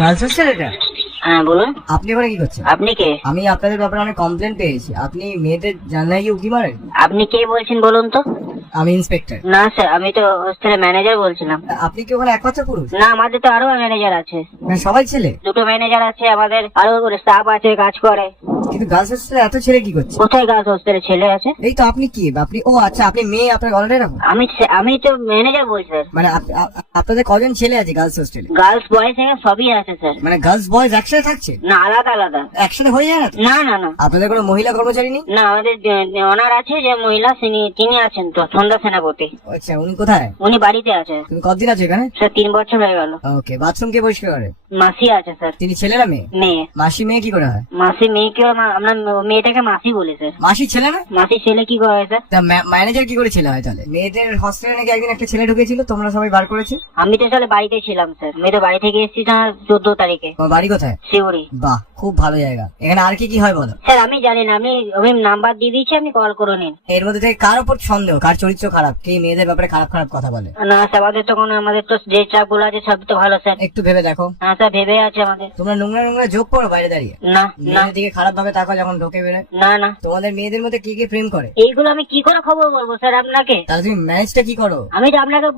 Girls hostel এটা? হ্যাঁ বলুন। আপনি ওখানে কি করছেন? আপনি কে? আমি আপনাদের ব্যাপারে অনেক কমপ্লেন পেয়েছি। আপনি মেয়েদের জানলায় গিয়ে উঁকি মারেন? আপনি কে বলছেন বলুন তো? আমি ইন্সপেক্টর। না স্যার, আমি তো হোস্টেলের ম্যানেজার বলছিলাম। আপনি কি ওখানে একমাত্র পুরুষ? না, আমাদের তো আরো ম্যানেজার আছে। মানে সবাই ছেলে? দুটো ম্যানেজার আছে, আমাদের আরো স্টাফ আছে, কাজ করে। কিন্তু গার্লস হোস্টেলে এত ছেলে কি করছে? কোথায় গার্লস হোস্টেলে ছেলে আছে? এই তো আপনি কি? আপনি ও আচ্ছা, আপনি মেয়ে, আপনার গলাটা এরকম? আমি তো ম্যানেজার বলছি স্যার। মানে আপনাদের কজন ছেলে আছে গার্লস হোস্টেলে? গার্লস বয়েজ এখানে সবই আছে স্যার। মানে গার্লস বয়েজ একসাথে থাকছে? না, আলাদা আলাদা। একসাথে হয়ে যায় না তো? না না না আপনাদের কোনো মহিলা কর্মচারী নেই? না, আমাদের ওনার আছে যে মহিলা, তিনি আছেন তো, সন্ধ্যা সেনাপতি। আচ্ছা, উনি কোথায়? উনি বাড়িতে আছে। তুমি কতদিন আছো এখানে? স্যার 3 বছর হয়ে গেল। ওকে, বাথরুম কে পরিষ্কার করে? মাসি আছে স্যার। তিনি ছেলে না মেয়ে? মেয়ে। মাসি মেয়ে কি করে হয়? মাসি মেয়েকে আমরা মেয়েটাকে মাসি বলি স্যার। মাসি ছেলে না? মাসি ছেলে কি করে স্যার? তা ম্যানেজার কি করে ছেলে হয় তাহলে? মেয়েদের হস্টেলে নাকি একদিন একটা ছেলে ঢুকেছিল, তোমরা সবাই বার করেছো? আমি তো আসলে বাড়িতে ছিলাম স্যার। আমি তো বাড়ি থেকে এসেছি স্যার 14 তারিখে। তোমার বাড়ি কোথায়? শিউরি। বাহ, খুব ভালো জায়গা। এখানে আর কি কি হয় বলো? স্যার আমি জানি না, আমি নাম্বার দিয়ে দিয়েছি, আপনি কল করে নিন। এর মধ্যে থেকে কার ওপর সন্দেহ, কার চরিত্র খারাপ, কে মেয়েদের ব্যাপারে খারাপ খারাপ কথা বলে? না স্যার, আমাদের তো যে চাপ গুলো আছে সব তো ভালো স্যার। একটু ভেবে দেখো। হ্যাঁ স্যার, ভেবে আছে আমাদের। তোমরা নোংরা নোংরা যোগ করো বাইরে দাঁড়িয়ে? না না মেয়েদের দিকে খারাপ ভাবে তাকাও যখন ঢোকে বেরোয়? না না, তোমাদের মেয়েদের মধ্যে কি কি প্রেম করে? এইগুলো আমি কি করে খবর বলবো স্যার আপনাকে? তাহলে তুমি ম্যানেজটা কি করো? আমি তো আপনাকে